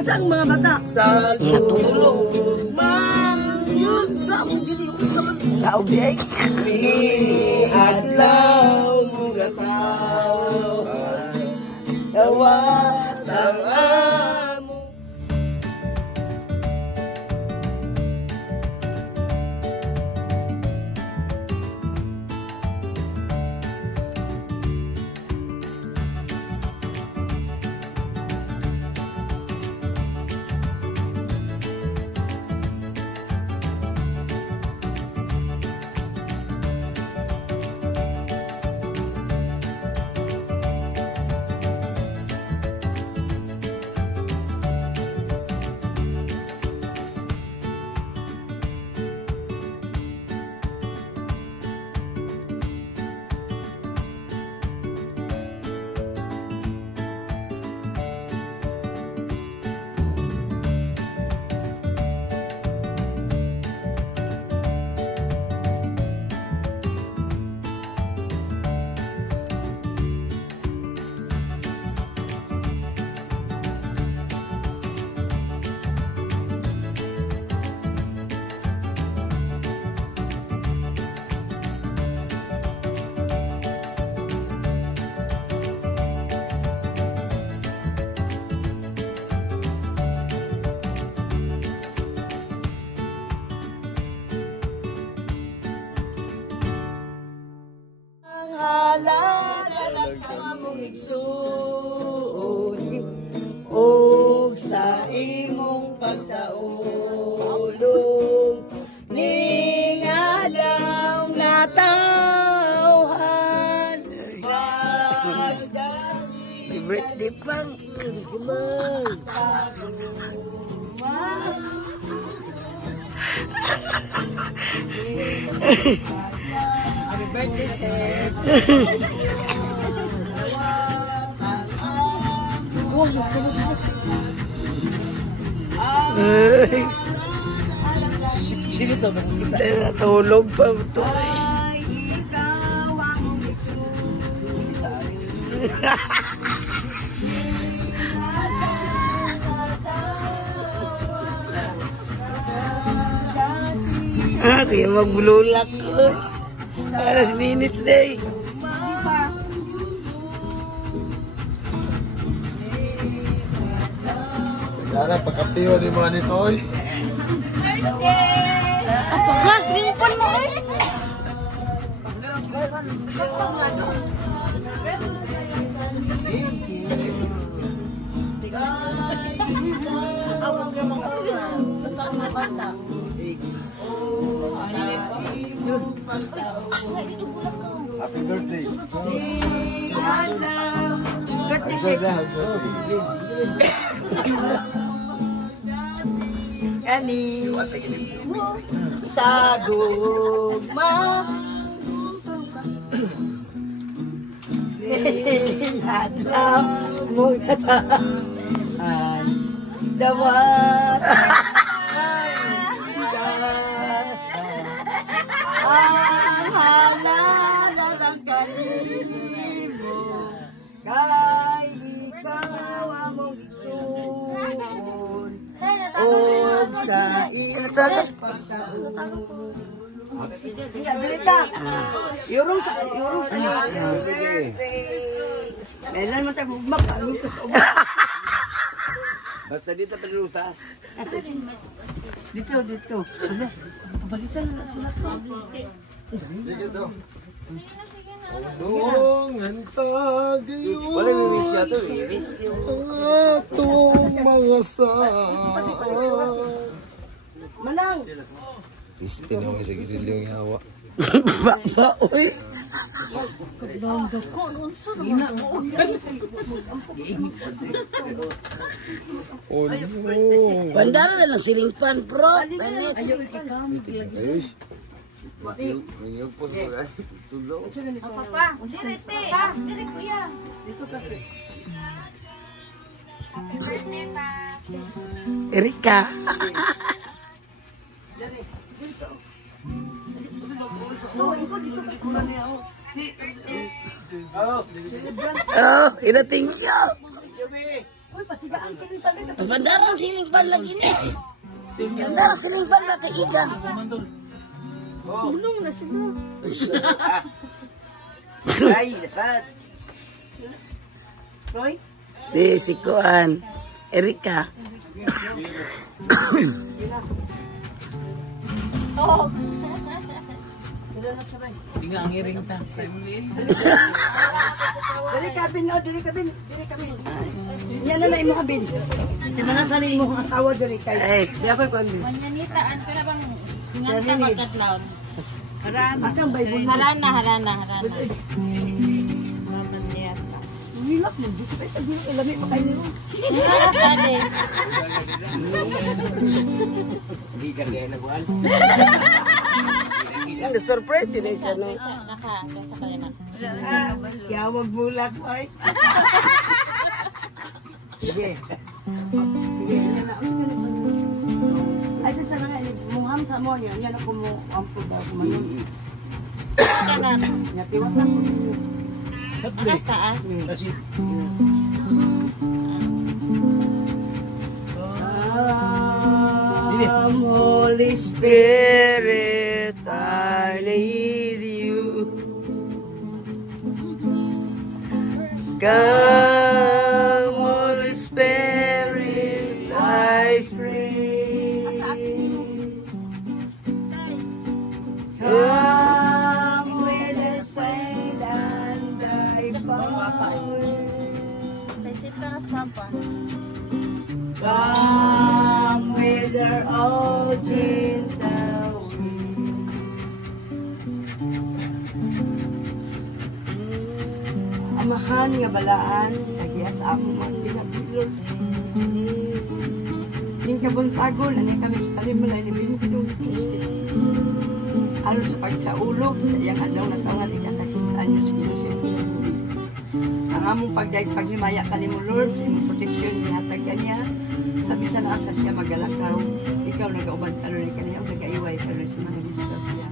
Asaan mga bata? Natulog. Yun, Tao biyay. Adlaw mong gataw, tawat ang amo. O sa imong pagsaulong ning adlaw nga tawhan Birthday pang. Happy birthday, sir. Sino to? Natulog pa ito. Kaya magbululak ko. Alas minutes day. Sana pagkapiyo ni mga nitoy. Apa ka? Sinipan mo eh. Happy birthday. Kani sa gugma adlaw mong kataan dawat ang hala dalang kanimo kay ikaw among igsoon o sa iyong Enggak, delita. Yurong sa Melan man tayo ugmak. Basta dito palusas. Dito. Balisan na sila to. Sige to. Dungan tagayo. Wala may miss niya to eh. Atong mga Manang. Piste na mga sagilil yung hawa. Baba, uy. Oh no. Bandara na lang siling pan, bro. Tanits. Ayos. Nangyaw po sa tulong. Papa, direte. Direte kuya. Dito kasi. Happy birthday, pa. Erika. Oh, ikaw dito ka kuha niya. Oh. Oh, ina-thank you. Uy, pasigaan siling pan ito. Pandarang siling pan lagi ni. Pandarang siling pan ba kay ikan? Tulong na sila. Ay, dasal. Roy? Di si Kuan. Erika. Oo. Sila na sabay. Dali kabin, no? Dali kabin. Dali kabin. Yan na lang mo kabin. Di ba nasa rin mo ang asawa dali kayo? Ay. Di ako kabin. Manyanitaan ka na bang Dali hingan ni. ka magkatlaon? Akang bay bunod. Harana. Hilak mo. Di ko pa sabihin. Ilami mo kayo nyo. Dali. Hindi ka kaya naguan. Surprise yun siya, no? Naka, kaysa kaya na. Kaya wag bulat, boy. Sige. Sige, yan na. Ay, sa sana nga, muham sa mo yan. Yan ako mo, ang puda ko man. Kanan. Natiwag na ko. Taas. Kasi, Come, Holy Spirit, I need you. Come, Holy Spirit, I pray. Come with the strength and thy power. Sa isip ka kas papa. Come with their audience away. Amahan nga balaan, nagyas amo man binabilog. Ning kabuntagon, ani kami sa kalimalay ni Binpidong Tuesday. Ano sa pagsaulog, sa iyang adlaw na taon ikasasintaan nyo sa Kinusin. Ang among paghimaya ka ni mo, Lord, sa imong proteksyon, nihatag ka niya. Sabi sa nasa siya magalakaw, ikaw nag-auban ka rin kaniya, o nag-aiway ka rin sa mga disgrasya.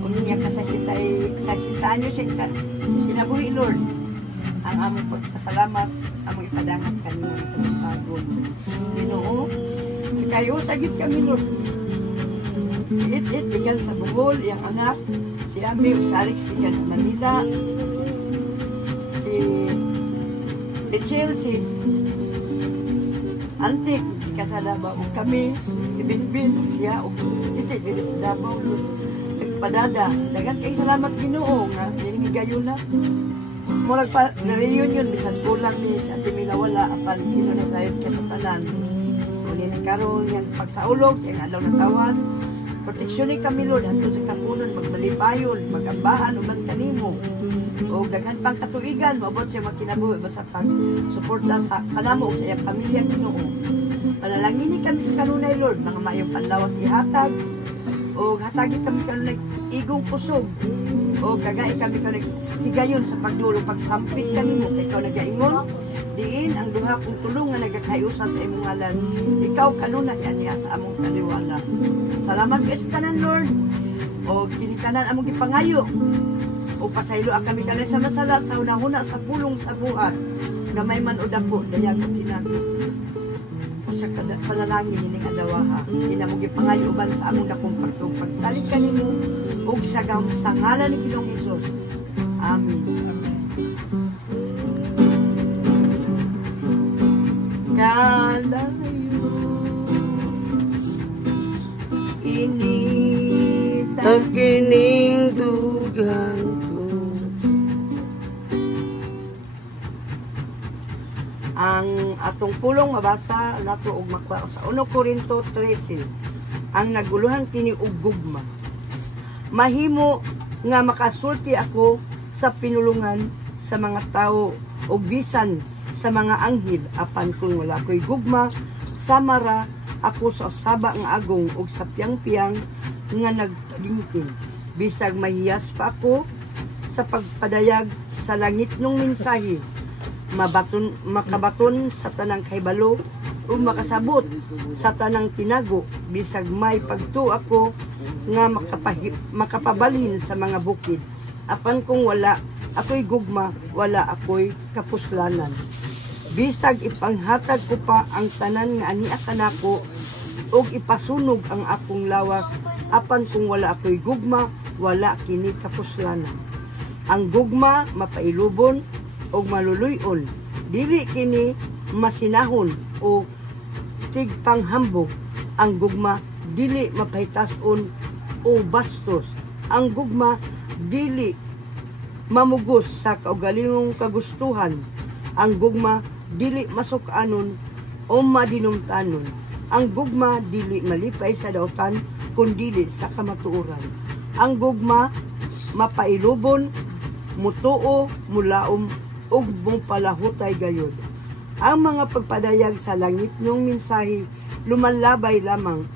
Kung niya kasasintaan nyo siya, kinabuhi, Lord, ang among pagpasalamat, among ipadangat kaniya ng kabuntagon. Ginoo, kayo, sagit kami, Lord. Si It-It, ikan sa Bohol, iyang anak, si Ami, si Alex, ikan sa Manila, si Rachel, si Antik, ikan sa Davao, o kami, si Binbin, siya, o Titi, dito sa Davao, nagpadada, dagat kay salamat Ginoo nga, nilingigayo na. Murag pa, na-reunion, bisan kulang ni sa Timila wala, apan kinunasayot ka sa tanan. Muli ni Karol, yan pagsaulog, sa adlaw na tawan, proteksyonin kami, Lord, hantod sa kapunan, magbalipayon, mag-ambahan, uman kanimo. O daghan pang katuigan, maabot siya magkinabuhi, basta pag-suporta sa kanamo sa iyang pamilya, Ginoo. Panalangin kami sa kanunay, Lord, mga mayong panlawas ihatag, o hatagi kami kanunay igong pusog, o gagay kami kanunay higayon sa pagdulo, pagsampit kanimo, kay ikaw nagaingon, diin ang duha kong tulong nga nagakayusan sa imong ngalan. Ikaw kanunay aniya sa among kaliwala. Salamat kayo sa tanan, Lord. O kinikanan among ipangayo. O pasaylo ang kami kanay sa masala sa unahuna sa pulong sa buhat. Gamay man o dako, dayag at sinabi. O sa panalangin nining adawaha. Inamong ipangayo uban sa among dakong pagsalit kanimo. O gisagam sa ngalan ni Ginoong Hesus. Amen. Kalayo init ang kining dugang ko. Ang atong pulong mabasa nato og makwa sa 1 Korinto 13. Ang naguluhan kini og gugma. Mahimo nga makasulti ako sa pinulungan sa mga tao og bisan sa mga anghel, apan kung wala ko'y gugma, samara ako sa saba nga agong ug sa piyang-piyang nga nagtagingting. Bisag mahiyas pa ako sa pagpadayag sa langit nung mensahe, makabaton sa tanang kahibalo o makasabot sa tanang tinago. Bisag may pagtu ako nga makapabalhin sa mga bukid, apan kung wala ako'y gugma, wala ako'y kapuslanan. Bisag ipanghatag ko pa ang tanan nga ania kanako ug ipasunog ang akong lawas, apan kung wala ako'y gugma, wala kini kapuslanan. Ang gugma mapailubon ug maluluyon, dili kini masinahon o tigpanghambog. Ang gugma dili mapahitason o bastos. Ang gugma dili mamugos sa kaugalingong kagustuhan. Ang gugma dili masukanon o madinumtanon. Ang gugma dili malipay sa dautan kundi sa kamatuoran. Ang gugma mapailubon, mutuo, mulaom ug mupalahutay gayud. Ang mga pagpadayag sa langit ng mensahe lumalabay lamang